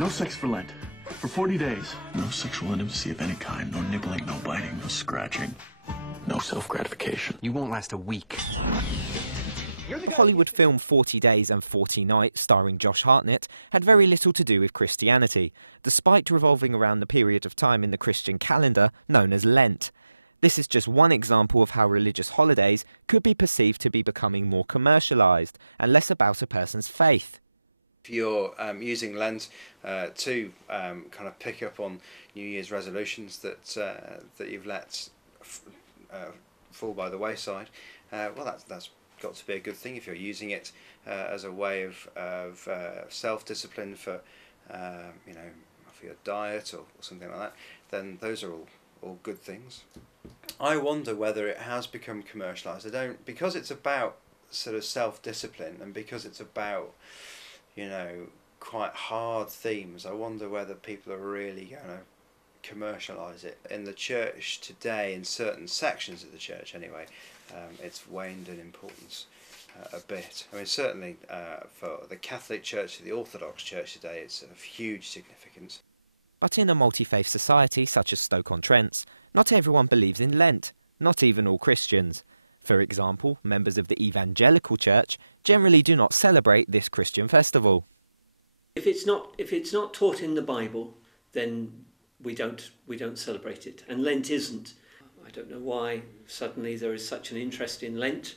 No sex for Lent. For 40 days. No sexual intimacy of any kind. No nibbling, no biting, no scratching. No self-gratification. You won't last a week. The Hollywood film 40 Days and 40 Nights, starring Josh Hartnett, had very little to do with Christianity, despite revolving around the period of time in the Christian calendar known as Lent. This is just one example of how religious holidays could be perceived to be becoming more commercialised and less about a person's faith. If you're using Lent to kind of pick up on New Year's resolutions that you've let fall by the wayside, well, that's got to be a good thing. If you're using it as a way of self-discipline for for your diet or something like that, then those are all good things. I wonder whether it has become commercialised. Because it's about sort of self-discipline and because it's about quite hard themes, I wonder whether people are really going to commercialise it. In the church today, in certain sections of the church anyway, it's waned in importance a bit. I mean, certainly for the Catholic Church, the Orthodox Church today, it's of huge significance. But in a multi-faith society such as Stoke-on-Trent, not everyone believes in Lent, not even all Christians. For example, members of the Evangelical Church generally do not celebrate this Christian festival. If it's not taught in the Bible, then we don't celebrate it, and Lent isn't. I don't know why suddenly there is such an interest in Lent.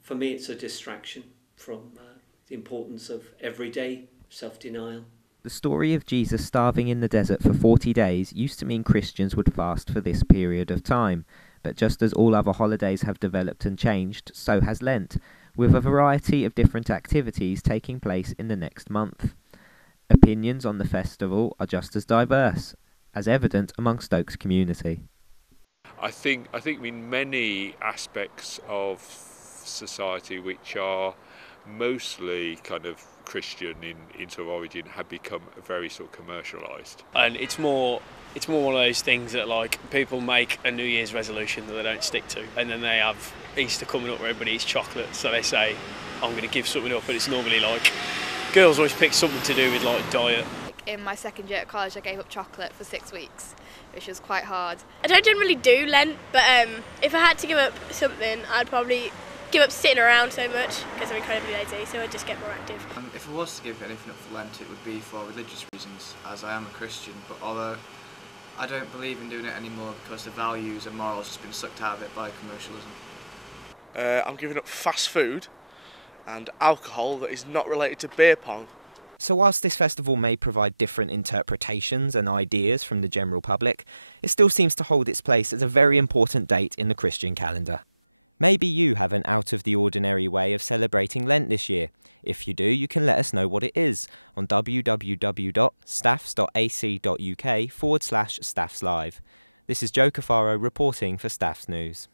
For me, it's a distraction from the importance of everyday self-denial. The story of Jesus starving in the desert for 40 days used to mean Christians would fast for this period of time. But just as all other holidays have developed and changed, so has Lent, with a variety of different activities taking place in the next month. Opinions on the festival are just as diverse, as evident among Stoke's community. I think many aspects of society which are mostly kind of Christian in sort of origin have become very sort of commercialised. And it's more one of those things that like people make a New Year's resolution that they don't stick to, and then they have Easter coming up where everybody eats chocolate, so they say I'm going to give something up, and it's normally like girls always pick something to do with like diet. In my second year at college I gave up chocolate for 6 weeks, which was quite hard. I don't generally do Lent, but if I had to give up something, I'd probably give up sitting around so much because I'm incredibly lazy, so I'd just get more active. If I was to give anything up for Lent, it would be for religious reasons, as I am a Christian, but although I don't believe in doing it anymore because the values and morals have been sucked out of it by commercialism. I'm giving up fast food and alcohol that is not related to beer pong. So whilst this festival may provide different interpretations and ideas from the general public, it still seems to hold its place as a very important date in the Christian calendar. Maybe you have an out-of-the-ordinary way of celebrating Lent this year. If you do, you can let us know what it is on www.staffs.ac.uk/staffslive. This is Joe Cafaro reporting for Staffs News.